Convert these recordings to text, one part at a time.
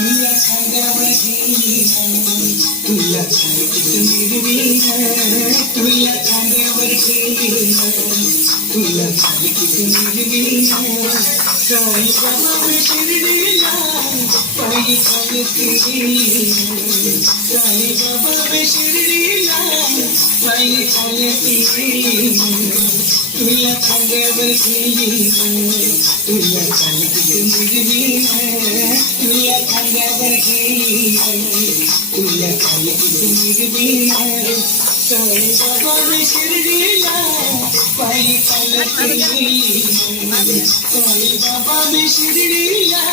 तुला खांद्यावर घेईन, तुला सारखीच मिरवीन, तुला खांद्यावर घेईन, तुला सारखीच मिरवीन. साईबाबा शिर्डीला पायी चालत येईन, साईबाबा शिर्डीला पायी चालत येईन. तुला खांद्यावर घेईन, तुला सारखीच मिरवीन, तुला खांद्यावर घेईन, तुला सारखीच मिरवीन. साईबाबा शिर्डीला पायी चालत येईन, साईबाबा शिर्डीला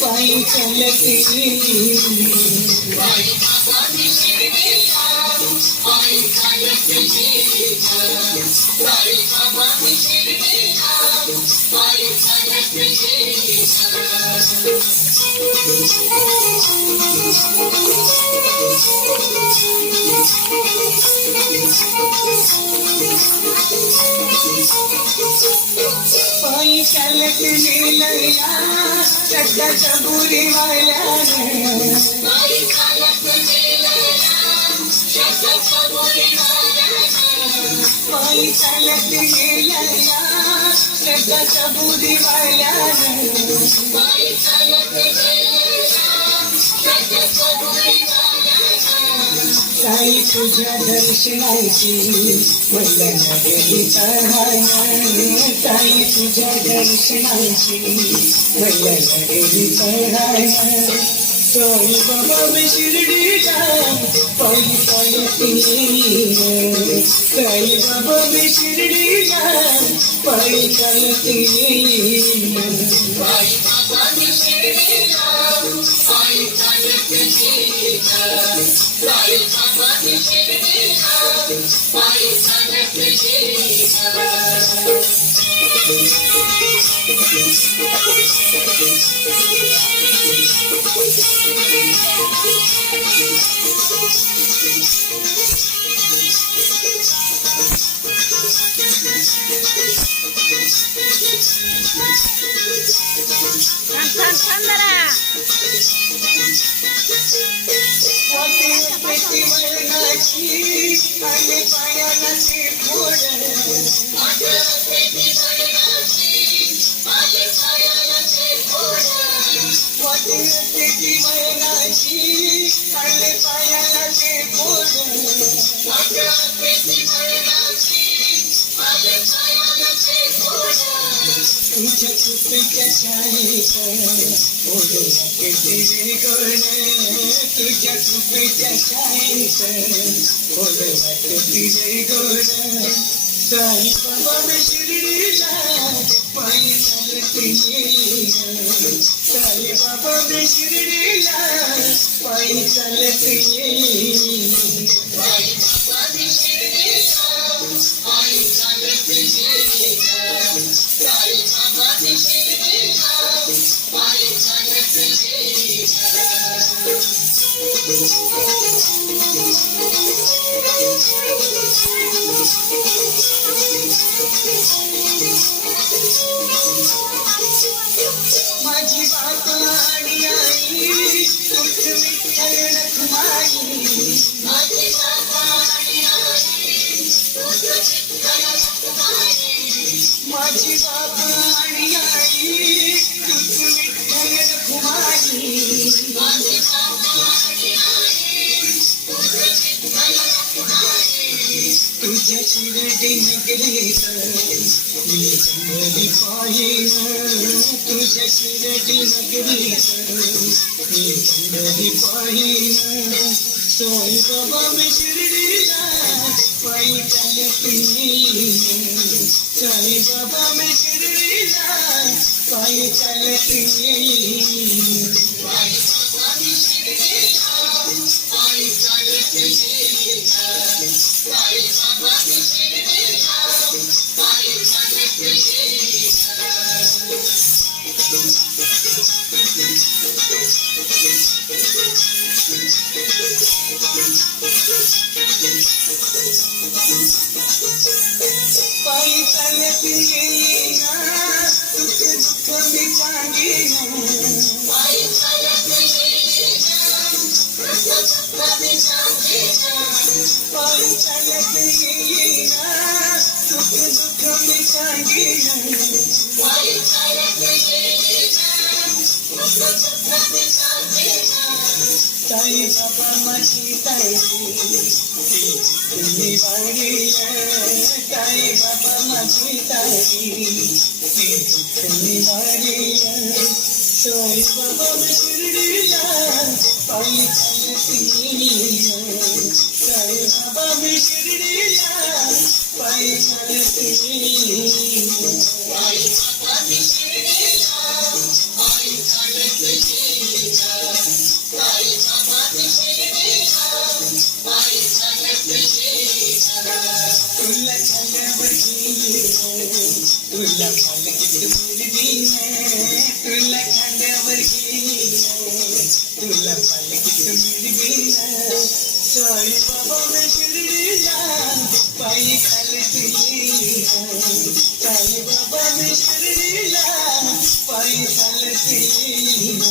पायी चालत येईन. साईबाबा शिर्डीला पायी चालत येईन, साईबाबा शिर्डीला पायी चालत येईन. पायी चालत नेलया रक्ताच्या बुरीवाल्याने, पायी चालत नेलया रक्ताच्या बुरीवाल्याने, पायी चालत नेलया रक्ताच्या बुरीवाल्याने, पायी चालत नेलया रक्ताच्या बुरीवाल्याने. साई तुझ्या दर्शनाची मला लागली तहान, साई तुझ्या दर्शनाची मला लागली तहान. साईबाबा शिर्डीला पायी चालत येईन, साईबाबा शिर्डीला पायी चालत येईन. साईबाबा शिर्डीला पायी चालत येईन, साईबाबा शिर्डीला पायी चालत येईन. आणि पायाला ते फोड, वाटेची मरणाची आणि पायाला ते फोड, वाटेची मरणाची आणि पायाला ते फोड. तुझ्या कृपेच्या छायेत ओढ वाटते रे गण, तुझ्या कृपेच्या छायेत ओढ वाटते रे गण. साईबाबा शिर्डीला पायी चालत येईन, साईबाबा शिर्डीला पायी चालत येईन. साईबाबा शिर्डीला पायी चालत येईन, साईबाबा शिर्डीला पायी चालत येईन. माझी बाप आणि आई तुझ विठ्ठल रखुमाई, माझी बाप आणि आई तुझ विठ्ठल रखुमाई, माझी बाप आणि आई तुझ विठ्ठल रखुमाई, माझी बाप आणि आई तुझ विठ्ठल रखुमाई. तुझ्या शिर्डी नगरीत मी जन्मली पाहिन, तुझ्या शिर्डी नगरीत मी जन्मली पाहिन. साईबाबा शिर्डीला पायी चालत येईन, साईबाबा शिर्डीला पायी चालत येईन. साईबाबा शिर्डीला पायी चालत येईन, साईबाबा शिर्डीला पायी चालत येईन. पायी चालत येईना सुख दुःख मिटाईना पायी चालत येईना सुख दुःख मिटाईना पायी चालत येईना सुख दुःख मिटाईना पायी चालत येईना सुख दुःख मिटाईना साई बाबा माझी ताई तुम्ही वाढीला साई बाबा माझी ताई तुम्ही वाढीला साई बाबा मी शिर्डीला पायी चालत येईना साई बाबा मी शिर्डीला पायी चालत येईना साई बाबा मी शिर्डीला पायी चालत येईना साई बाबा मी शिर्डीला पायी चालत येईना तुला खाल्यावर घेईन तुला पालखीत मिरवीन तुला खाल्यावर घेईन तुला पालखीत मिरवीन साई बाबा मी शिर्डीला पायी चालत येईना साई बाबा मी शिर्डीला पायी चालत येईना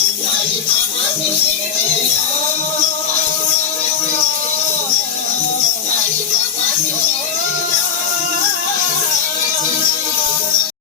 साई बाबा मी शिर्डीला